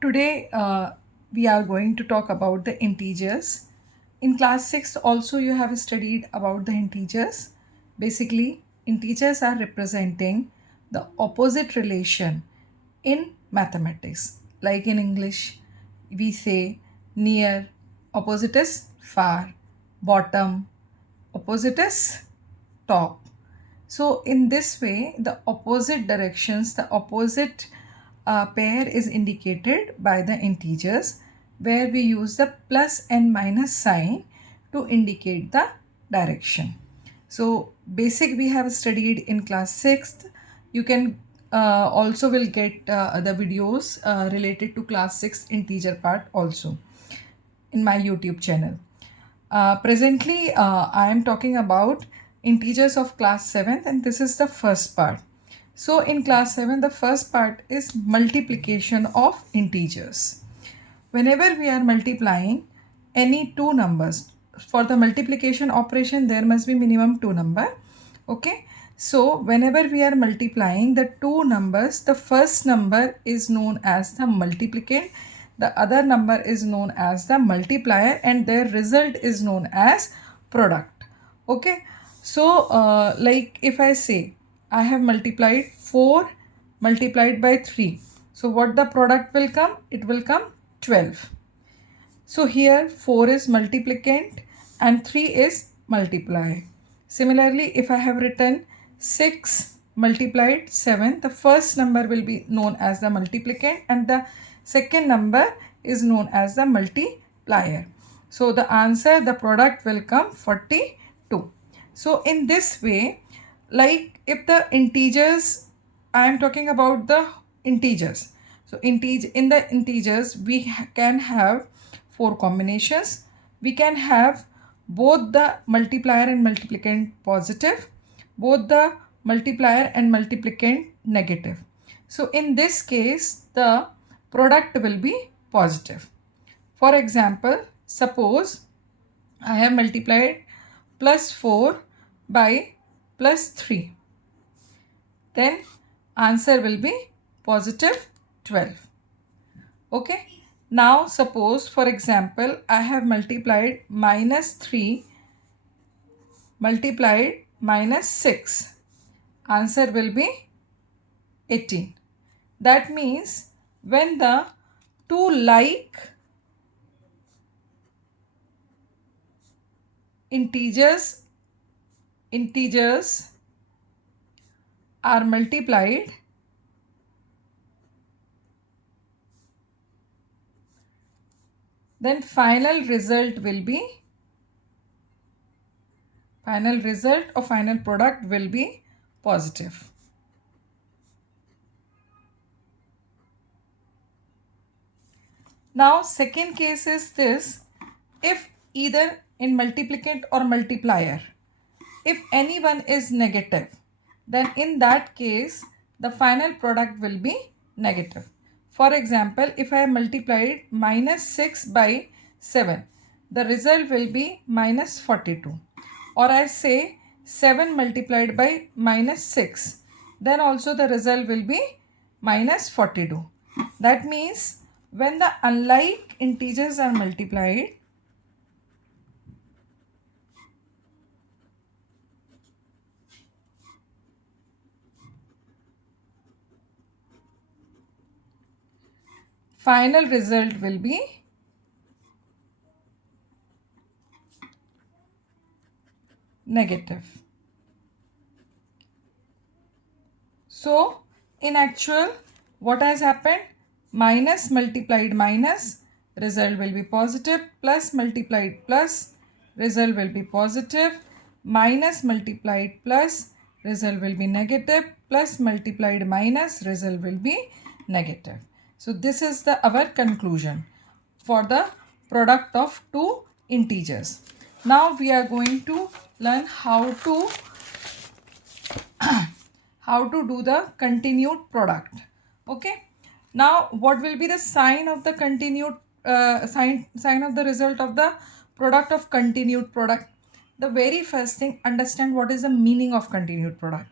Today we are going to talk about the integers. In class 6 also you have studied about the integers. Basically, integers are representing the opposite relation in mathematics. Like in English, we say near, opposite is far, bottom, opposite is top. So in this way, the opposite directions, the opposite pair is indicated by the integers, where we use the plus and minus sign to indicate the direction. So basic we have studied in class 6th. You can also will get the videos related to class 6 integer part also in my YouTube channel. Presently, I am talking about integers of class 7th, and this is the first part. So in class 7, the first part is multiplication of integers. Whenever we are multiplying any two numbers, for the multiplication operation, there must be minimum two number. Okay. So whenever we are multiplying the two numbers, the first number is known as the multiplicand, the other number is known as the multiplier, and their result is known as product. Okay. So like if I say I have multiplied 4 multiplied by 3. So what the product will come? It will come 12. So here 4 is multiplicand and 3 is multiplier. Similarly, if I have written 6 multiplied 7, the first number will be known as the multiplicand and the second number is known as the multiplier. So the answer, the product will come 42. So in this way, like if the integers, I am talking about the integers. So in the integers, we can have 4 combinations. We can have both the multiplier and multiplicand positive, both the multiplier and multiplicand negative. So in this case, the product will be positive. For example, suppose I have multiplied plus 4 by plus 3. Then answer will be positive 12. Okay. Now suppose, for example, I have multiplied minus 3 multiplied minus 6. Answer will be 18. That means when the two like integers are multiplied, then final result or final product will be positive. Now second case is this: if either in multiplicand or multiplier, if any one is negative, then in that case the final product will be negative. For example, if I have multiplied minus 6 by 7, the result will be minus 42. Or I say 7 multiplied by minus 6, then also the result will be minus 42. That means when the unlike integers are multiplied, final result will be negative. So in actual, what has happened? Minus multiplied minus, result will be positive. Plus multiplied plus, result will be positive. Minus multiplied plus, result will be negative. Plus multiplied minus, result will be negative. So this is our conclusion for the product of two integers. Now we are going to learn how to do the continued product. Okay. Now what will be the sign of the continued sign of the result of the product of continued product? The very first thing, understand what is the meaning of continued product.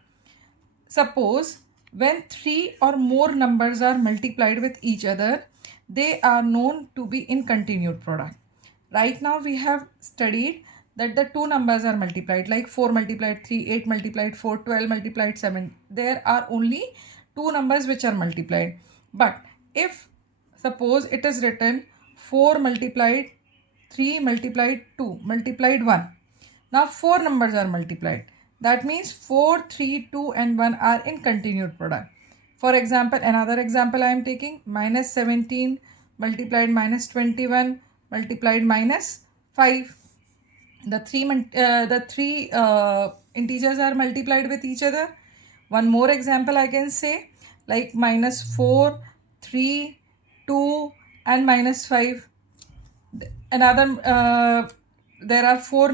Suppose When three or more numbers are multiplied with each other, they are known to be in continued product. Right now we have studied that the two numbers are multiplied, like 4 multiplied 3, 8 multiplied 4, 12 multiplied 7. There are only two numbers which are multiplied. But if suppose it is written 4 multiplied 3 multiplied 2 multiplied 1. Now 4 numbers are multiplied. That means 4, 3, 2 and 1 are in continued product. For example, another example I am taking, minus 17 multiplied minus 21 multiplied minus 5. The three integers are multiplied with each other. One more example I can say, like minus 4, 3, 2 and minus 5. Another there are four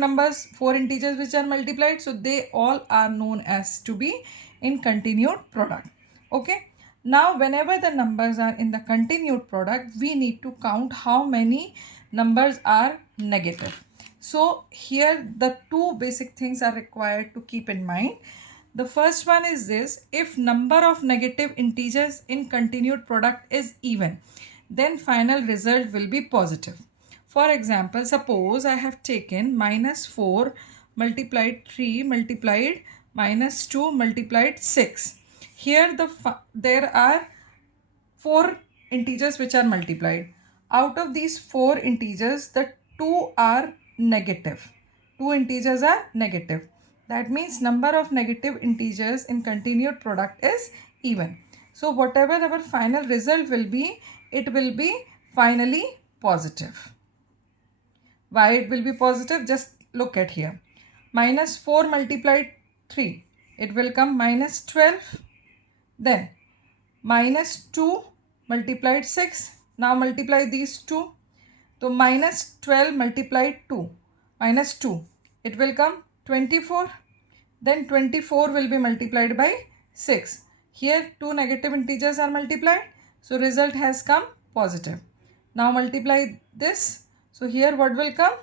integers which are multiplied, so they all are known as to be in continued product. Okay, now whenever the numbers are in the continued product, we need to count how many numbers are negative. So here the two basic things are required to keep in mind. The first one is this: if number of negative integers in continued product is even, then final result will be positive. For example, suppose I have taken minus 4 multiplied 3 multiplied minus 2 multiplied 6. Here there are 4 integers which are multiplied. Out of these 4 integers, the 2 are negative. 2 integers are negative. That means number of negative integers in continued product is even. So whatever our final result will be, it will be finally positive. Why it will be positive? Just look at here. Minus 4 multiplied 3. It will come minus 12. Then minus 2 multiplied 6. Now multiply these two. So minus 12 multiplied 2. Minus 2. It will come 24. Then 24 will be multiplied by 6. Here two negative integers are multiplied. So result has come positive. Now multiply this. So here what will come?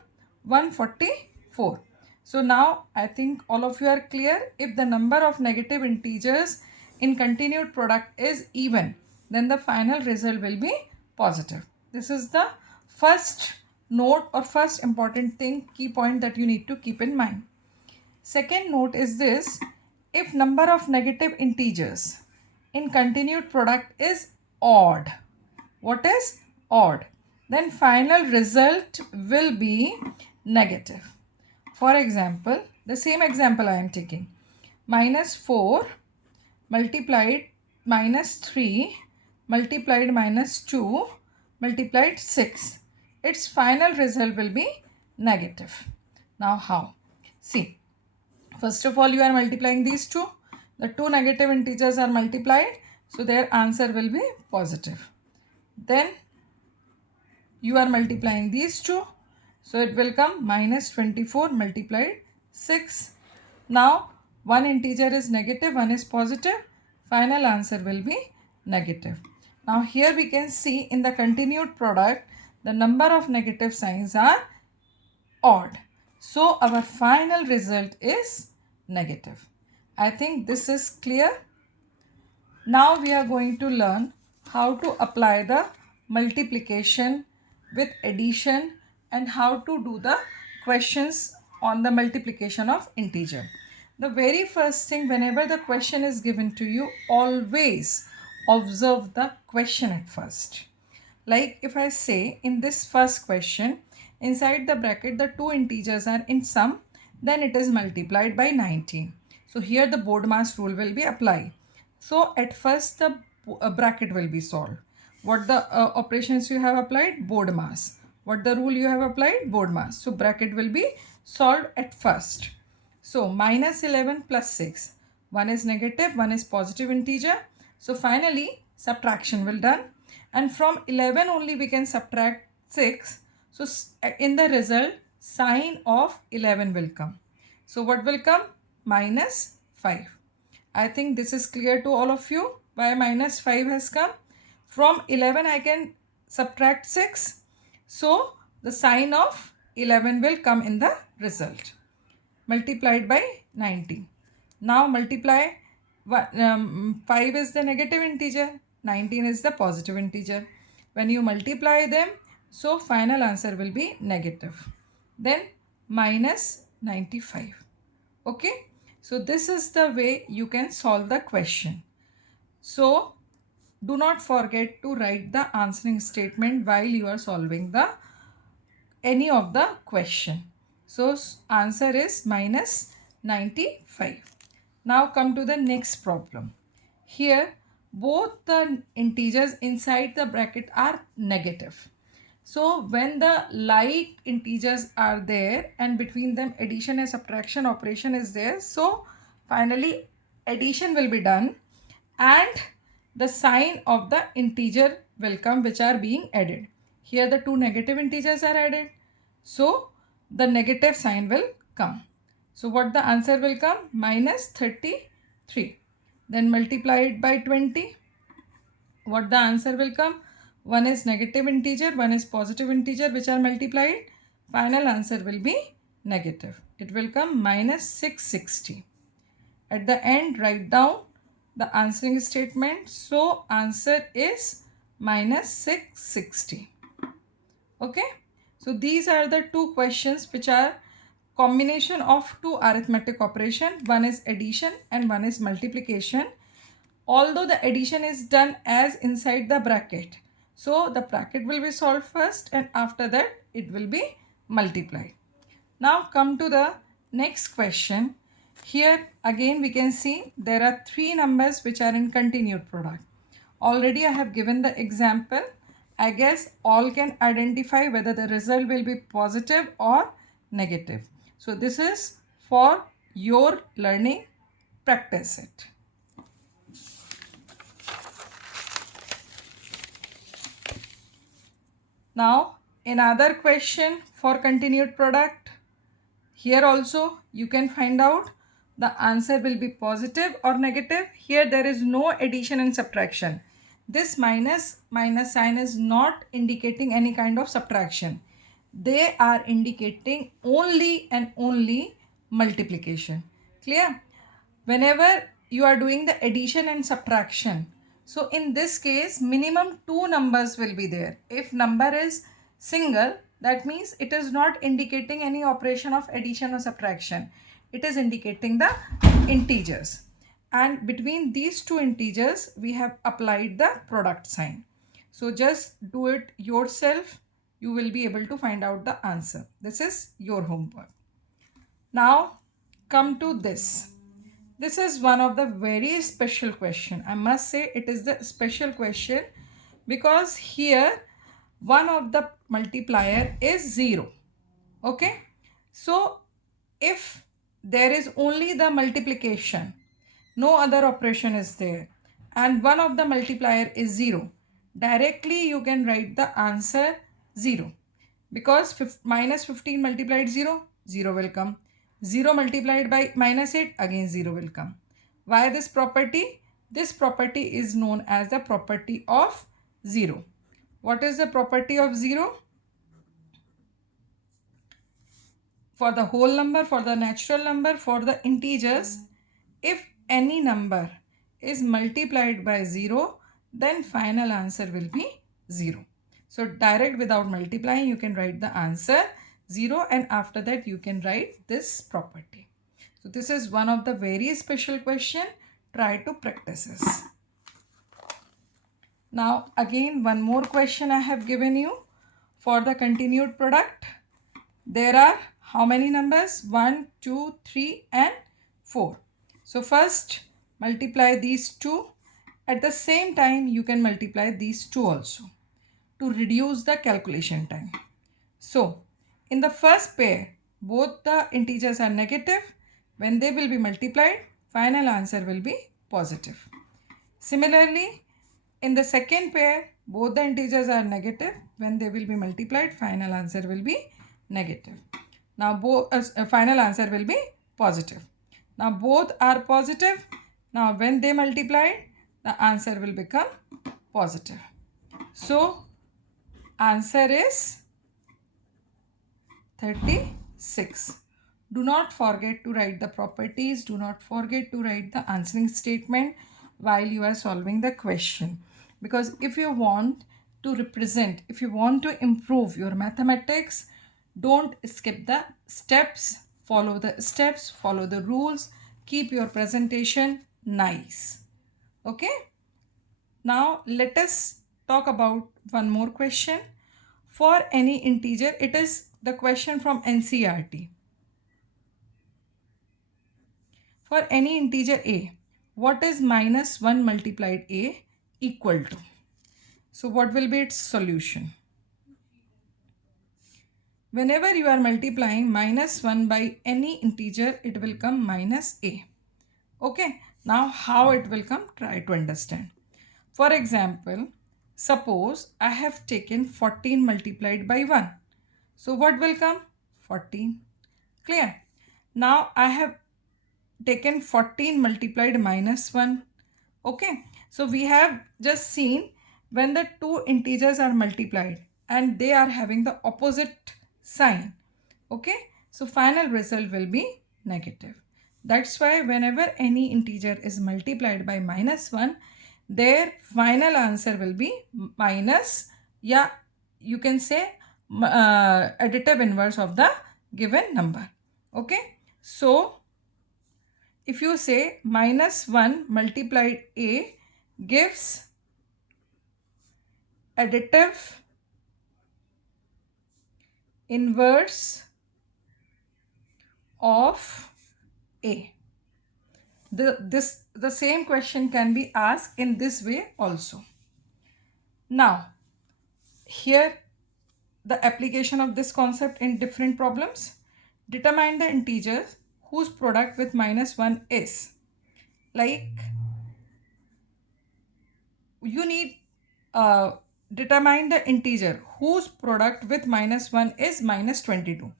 144. So now I think all of you are clear. If the number of negative integers in continued product is even, then the final result will be positive. This is the first note or first important thing, key point that you need to keep in mind. Second note is this: if number of negative integers in continued product is odd. What is odd? Then final result will be negative. For example, the same example I am taking. Minus 4 multiplied minus 3 multiplied minus 2 multiplied 6. Its final result will be negative. Now how? See, first of all you are multiplying these two. The two negative integers are multiplied, so their answer will be positive. Then you are multiplying these two, so it will come minus 24 multiplied 6. Now one integer is negative, one is positive. Final answer will be negative. Now here we can see in the continued product, the number of negative signs are odd. So our final result is negative. I think this is clear. Now we are going to learn how to apply the multiplication with addition and how to do the questions on the multiplication of integer. The very first thing, whenever the question is given to you, always observe the question at first. Like if I say in this first question, inside the bracket the two integers are in sum, then it is multiplied by 19. So here the board mass rule will be applied. So at first the bracket will be solved. What the operations you have applied? Board mass. What the rule you have applied? Board mass. So bracket will be solved at first. So minus 11 plus 6. One is negative, one is positive integer. So finally subtraction will done. And from 11 only we can subtract 6. So in the result, sign of 11 will come. So what will come? Minus 5. I think this is clear to all of you why minus 5 has come. From 11 I can subtract 6. So the sign of 11 will come in the result. Multiplied by 90. Now multiply 5 is the negative integer, 19 is the positive integer. When you multiply them, so final answer will be negative. Then minus 95. Okay. So this is the way you can solve the question. So do not forget to write the answering statement while you are solving the any of the question. So answer is minus 95. Now come to the next problem. Here both the integers inside the bracket are negative. So when the like integers are there and between them addition and subtraction operation is there, so finally addition will be done and the sign of the integer will come which are being added. Here the two negative integers are added. So the negative sign will come. So what the answer will come? Minus 33. Then multiply it by 20. What the answer will come? One is negative integer, one is positive integer which are multiplied. Final answer will be negative. It will come minus 660. At the end, write down the answering statement. So answer is minus 660. Okay. So these are the two questions which are combination of two arithmetic operation. One is addition and one is multiplication. Although the addition is done as inside the bracket. So the bracket will be solved first and after that it will be multiplied. Now come to the next question. Here again we can see there are three numbers which are in continued product. Already I have given the example. I guess all can identify whether the result will be positive or negative. So this is for your learning. Practice it. Now another question for continued product. Here also you can find out the answer will be positive or negative. Here there is no addition and subtraction. This minus sign is not indicating any kind of subtraction. They are indicating only and only multiplication. Clear? Whenever you are doing the addition and subtraction, so in this case minimum two numbers will be there. If number is single, that means it is not indicating any operation of addition or subtraction. It is indicating the integers, and between these two integers we have applied the product sign. So just do it yourself. You will be able to find out the answer. This is your homework. Now come to this. This is one of the very special question. I must say it is the special question because here one of the multiplier is 0. Okay. So if there is only the multiplication, no other operation is there, and one of the multiplier is 0, directly you can write the answer 0 because minus 15 multiplied 0, 0 will come. 0 multiplied by minus 8, again 0 will come. Why this property? This property is known as the property of 0. What is the property of 0? For the whole number, for the natural number, for the integers, if any number is multiplied by 0, then final answer will be 0. So direct without multiplying you can write the answer 0 and after that you can write this property. So this is one of the very special question. Try to practice this. Now again one more question I have given you for the continued product. There are how many numbers? 1, 2, 3 and 4. So first multiply these two. At the same time you can multiply these two also to reduce the calculation time. So in the first pair both the integers are negative. When they will be multiplied, final answer will be positive. Similarly, in the second pair both the integers are negative. When they will be multiplied, final answer will be negative. Now final answer will be positive. Now both are positive. Now when they multiply, the answer will become positive. So answer is 36. Do not forget to write the properties. Do not forget to write the answering statement while you are solving the question. Because if you want to represent, if you want to improve your mathematics, don't skip the steps. Follow the steps, follow the rules, keep your presentation nice. Okay? Now let us talk about one more question. For any integer, it is the question from NCERT. For any integer a, what is minus 1 multiplied a equal to? So what will be its solution? Whenever you are multiplying minus 1 by any integer, it will come minus a. Okay, now how it will come? Try to understand. For example, suppose I have taken 14 multiplied by 1. So what will come? 14. Clear? Now I have taken 14 multiplied minus 1. Okay, so we have just seen when the two integers are multiplied and they are having the opposite sign. Okay, so final result will be negative. That's why whenever any integer is multiplied by minus 1, their final answer will be minus, yeah, you can say additive inverse of the given number. Okay, so if you say minus 1 multiplied a gives additive inverse of a. The same question can be asked in this way also. Now, here the application of this concept in different problems. Determine the integers whose product with minus 1 is. Like, you need determine the integer whose product with minus 1 is minus 22.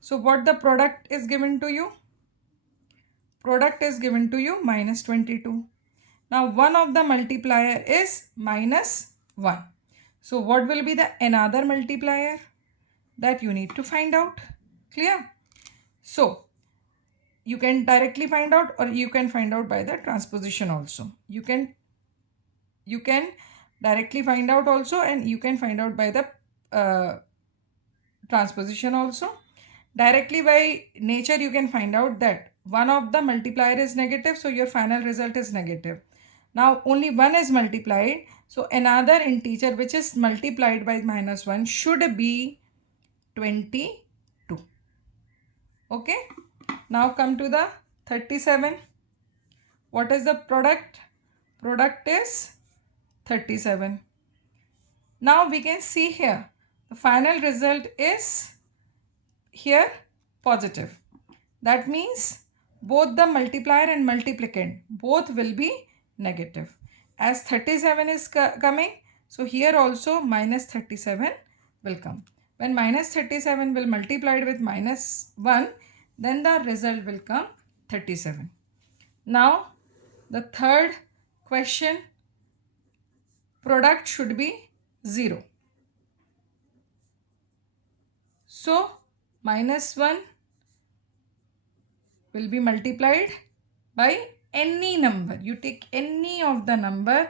So what the product is given to you? Product is given to you minus 22. Now one of the multiplier is minus 1. So what will be the another multiplier? That you need to find out. Clear? So you can directly find out or you can find out by the transposition also. You can directly find out also and you can find out by the transposition also. Directly by nature you can find out that one of the multiplier is negative, so your final result is negative. Now only one is multiplied, so another integer which is multiplied by minus 1 should be 22. Okay, now come to the 37. What is the product? Product is 37. Now we can see here the final result is here positive. That means both the multiplier and multiplicand both will be negative. As 37 is coming, so here also minus 37 will come. When minus 37 will multiplied with minus 1, then the result will come 37. Now the third question, product should be 0. So minus 1 will be multiplied by any number. You take any of the number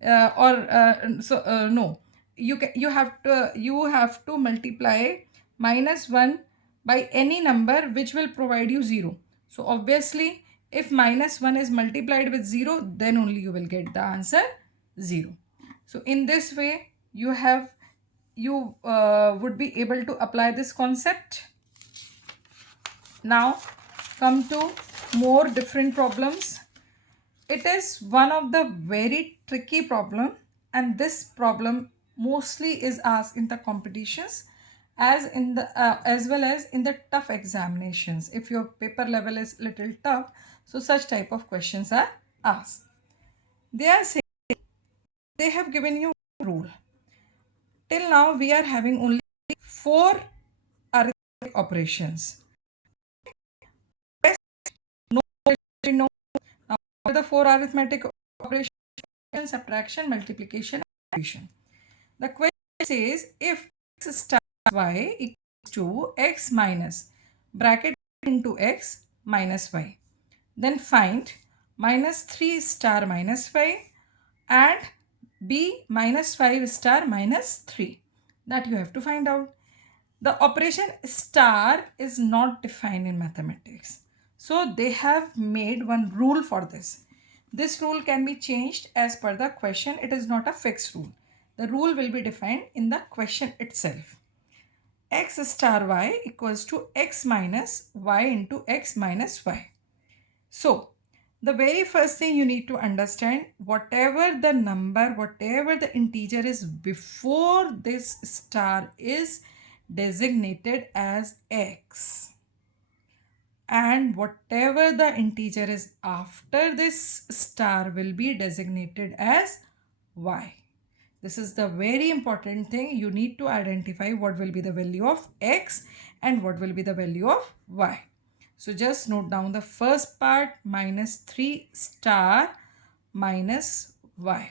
no, you have to multiply minus 1 by any number which will provide you 0. So obviously if minus 1 is multiplied with 0, then only you will get the answer 0. So in this way you would be able to apply this concept. Now come to more different problems. It is one of the very tricky problem, and this problem mostly is asked in the competitions as well as in the tough examinations. If your paper level is little tough, so such type of questions are asked. They are saying they have given you a rule. Till now we are having only 4 arithmetic operations. No. Now, what are the 4 arithmetic operations? Subtraction, multiplication, addition. The question says if x star y equals to x minus bracket into x minus y. Then find minus 3 star minus 5 and b minus 5 star minus 3. That you have to find out. The operation star is not defined in mathematics. So they have made one rule for this. This rule can be changed as per the question. It is not a fixed rule. The rule will be defined in the question itself. X star y equals to x minus y into x minus y. So the very first thing you need to understand, whatever the number, whatever the integer is before this star is designated as x, and whatever the integer is after this star will be designated as y. This is the very important thing. You need to identify what will be the value of x and what will be the value of y. So just note down the first part, minus 3 star minus y.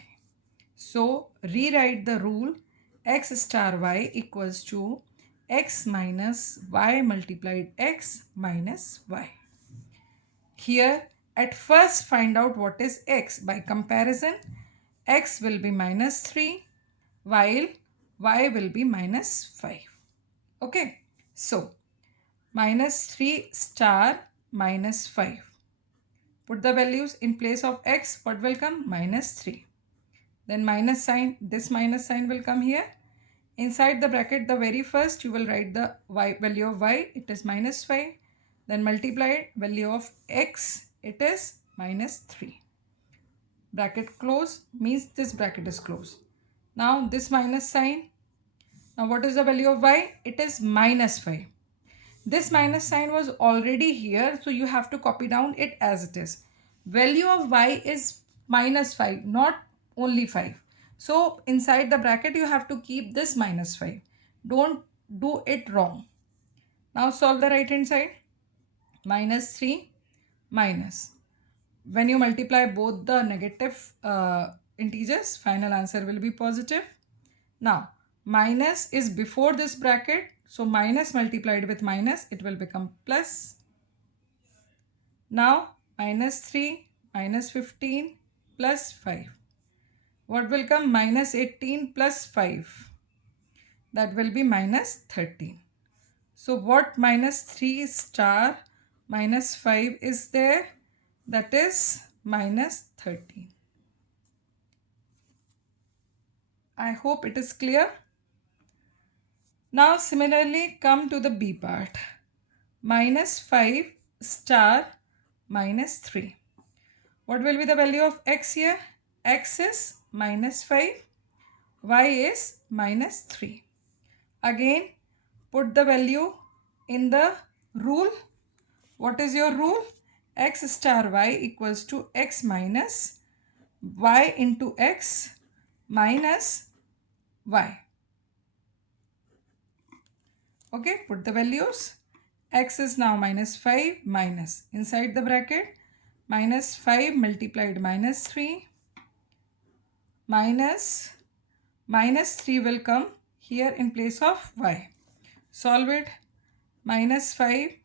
So rewrite the rule, x star y equals to x minus y multiplied x minus y. Here at first find out what is x. By comparison, x will be minus 3 while y will be minus 5. Okay, so minus 3 star minus 5. Put the values in place of x. What will come? Minus 3. Then minus sign. This minus sign will come here. Inside the bracket, the very first you will write the y value of y. It is minus 5. Then multiply value of x. It is minus 3. Bracket close means this bracket is closed. Now this minus sign. Now what is the value of y? It is minus 5. This minus sign was already here, so you have to copy down it as it is. Value of y is minus 5, not only 5. So inside the bracket you have to keep this minus 5. Don't do it wrong. Now solve the right hand side. Minus 3 minus. When you multiply both the negative integers, final answer will be positive. Now minus is before this bracket. So minus multiplied with minus, it will become plus. Now minus 3, minus 15, plus 5. What will come? Minus 18 plus 5. That will be minus 13. So what minus 3 star minus 5 is there? That is minus 13. I hope it is clear. Now similarly come to the B part. Minus 5 star minus 3. What will be the value of x here? X is minus 5. Y is minus 3. Again put the value in the rule. What is your rule? X star y equals to x minus y into x minus y. Okay, put the values. X is now minus 5 minus inside the bracket minus 5 multiplied minus 3 minus 3 will come here in place of y. Solve it. Minus 5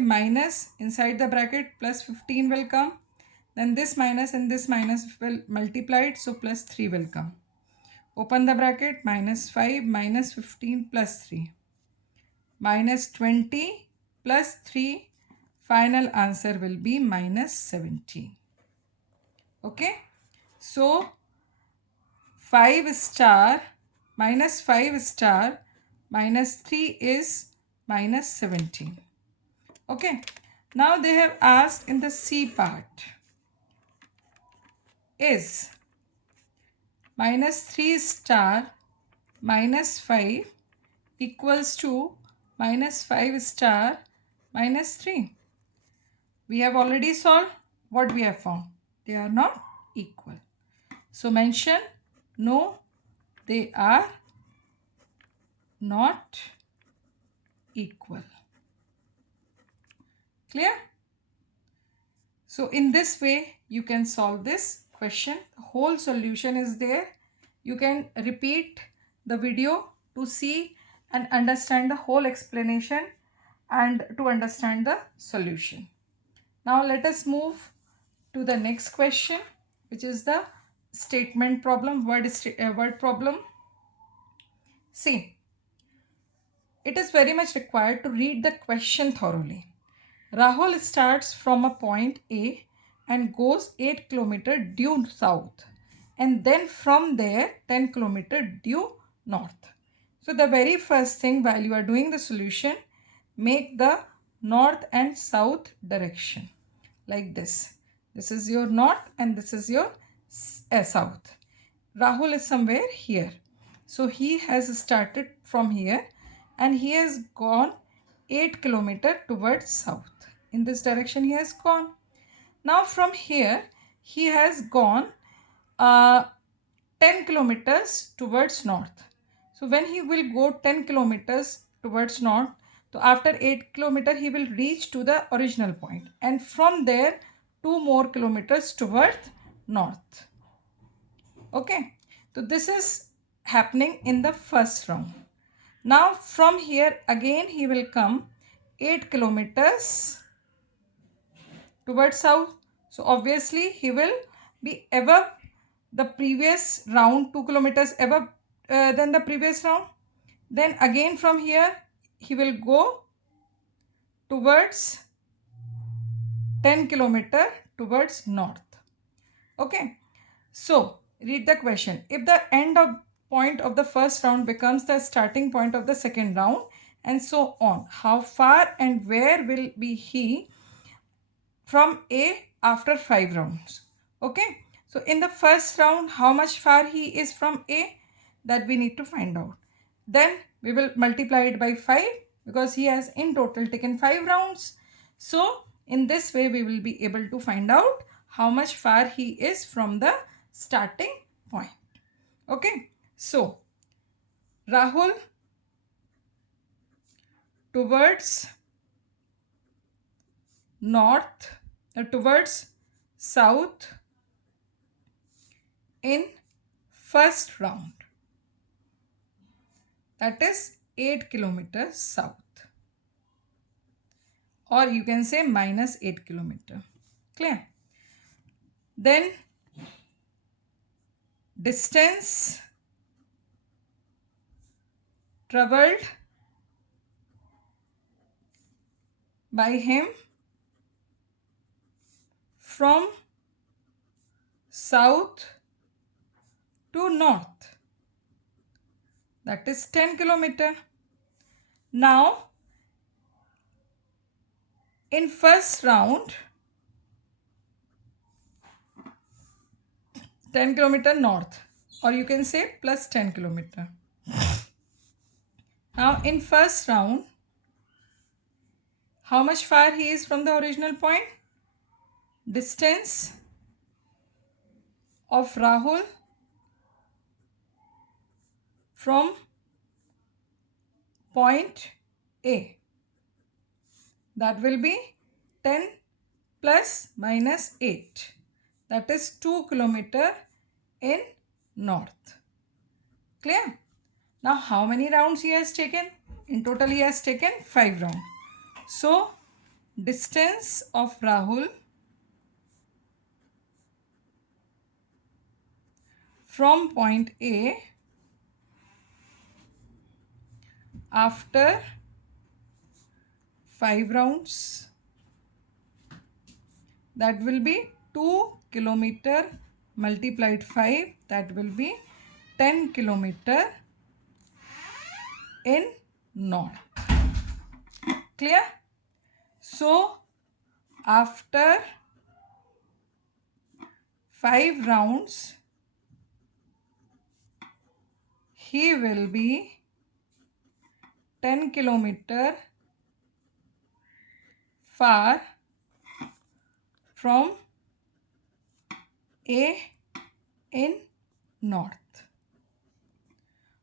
minus inside the bracket plus 15 will come. Then this minus and this minus will multiply it, so plus 3 will come. Open the bracket. Minus 5 minus 15 plus 3. Minus 20 plus 3. Final answer will be minus 17. Okay. So 5 star minus 5 star minus 3 is minus 17. Okay. Now they have asked in the C part is minus 3 star minus 5 equals to minus 5 star minus 3. We have already solved. What we have found? They are not equal. So mention no, they are not equal. Clear? So in this way you can solve this question. The whole solution is there. You can repeat the video to see and understand the whole explanation and to understand the solution. Now let us move to the next question, which is the statement problem, word problem. See, it is very much required to read the question thoroughly. Rahul starts from a point A and goes 8 km due south, and then from there 10 km due north. So the very first thing while you are doing the solution, make the north and south direction like this. This is your north and this is your south. Rahul is somewhere here. So he has started from here and he has gone 8 km towards south. In this direction he has gone. Now from here he has gone uh, 10 kilometers towards north. So when he will go 10 kilometers towards north, so after 8 kilometers he will reach to the original point, and from there 2 more kilometers towards north. Okay, so this is happening in the first round. Now from here again he will come 8 kilometers towards south. So obviously he will be above the previous round, 2 kilometers above than the previous round. Then again from here he will go towards 10 kilometer towards north. Okay, so read the question. If the end of point of the first round becomes the starting point of the second round and so on, how far and where will be he from A after 5 rounds? Okay, so in the first round how much far he is from A, that we need to find out. Then we will multiply it by 5 because he has in total taken 5 rounds. So in this way we will be able to find out how much far he is from the starting point. Okay, so Rahul towards north, towards south in first round, that is 8 kilometers south, or you can say minus 8 kilometer. Clear? Then distance traveled by him from south to north, that is 10 kilometer. Now in first round 10 kilometer north, or you can say plus 10 kilometer. Now in first round how much far he is from the original point? Distance of Rahul from point A, that will be 10 plus minus 8, that is 2 kilometer in north. Clear? Now how many rounds he has taken? In total he has taken 5 rounds. So distance of Rahul from point A after 5 rounds, that will be 2 kilometer multiplied 5, that will be 10 kilometer in north. Clear? So after 5 rounds he will be 10 kilometer far from A in north.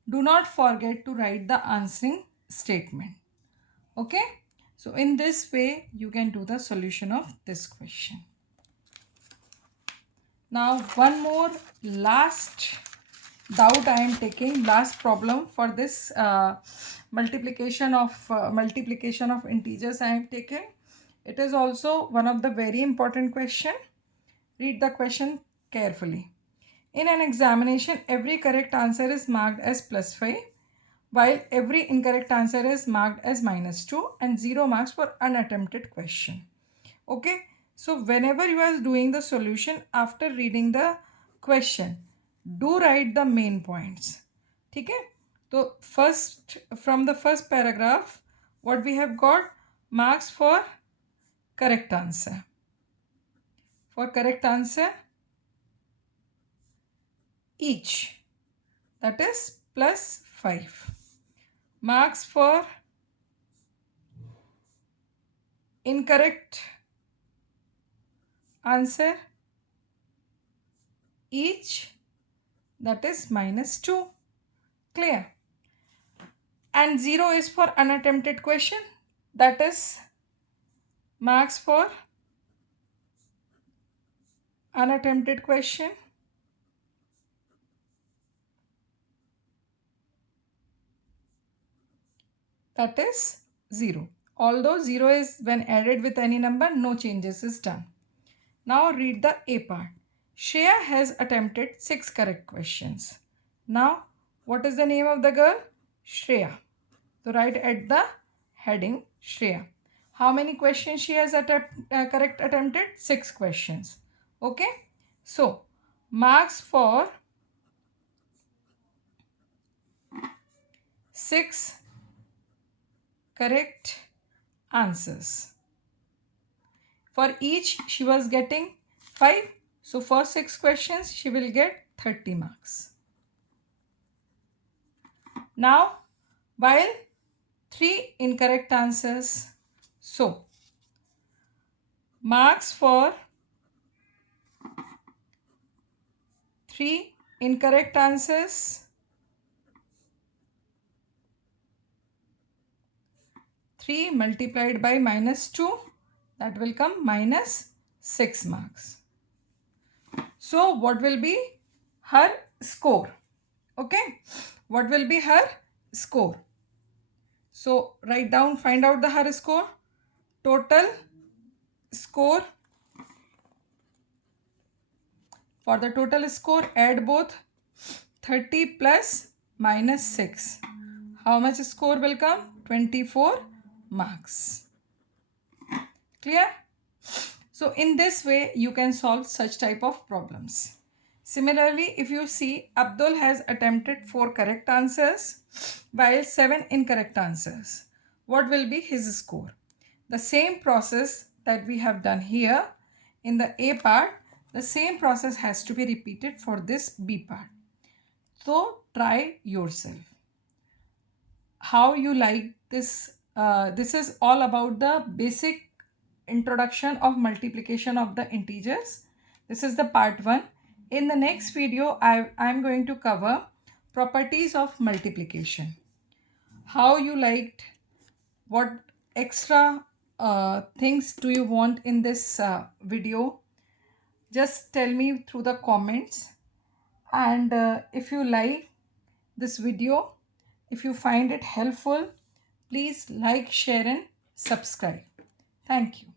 Do not forget to write the answering statement. Okay, so in this way you can do the solution of this question. Now one more last doubt I am taking. Last problem for this multiplication of integers I am taking. It is also one of the very important question. Read the question carefully. In an examination, every correct answer is marked as +5, while every incorrect answer is marked as -2 and 0 marks for unattempted question. Okay, so whenever you are doing the solution, after reading the question, do write the main points. Okay, so first, from the first paragraph, what we have got, marks for correct answer. For correct answer, each, that is +5. Marks for incorrect answer, each, that is -2. Clear? And 0 is for unattempted question, that is marks for unattempted question, that is 0. Although 0 is when added with any number, no changes is done. Now read the A part. Shreya has attempted 6 correct questions. Now, what is the name of the girl? Shreya. So write at the heading Shreya. How many questions she has correct attempted? 6 questions. Okay. So, marks for 6 correct answers. For each she was getting 5. So for 6 questions she will get 30 marks. Now, while 3 incorrect answers, so marks for 3 incorrect answers, 3 multiplied by -2, that will come -6 marks. So what will be her score? Okay, what will be her score? So write down, find out the her score. Total score, for the total score, add both 30 plus -6. How much score will come? 24 marks. Clear? So in this way you can solve such type of problems. Similarly, if you see, Abdul has attempted 4 correct answers while 7 incorrect answers. What will be his score? The same process that we have done here in the A part, the same process has to be repeated for this B part. So try yourself. How you like this? This is all about the basic introduction of multiplication of the integers. This is the part 1. In the next video, I'm going to cover properties of multiplication. How you liked, what extra things do you want in this video? Just tell me through the comments. And if you like this video, if you find it helpful, please like, share and subscribe. Thank you.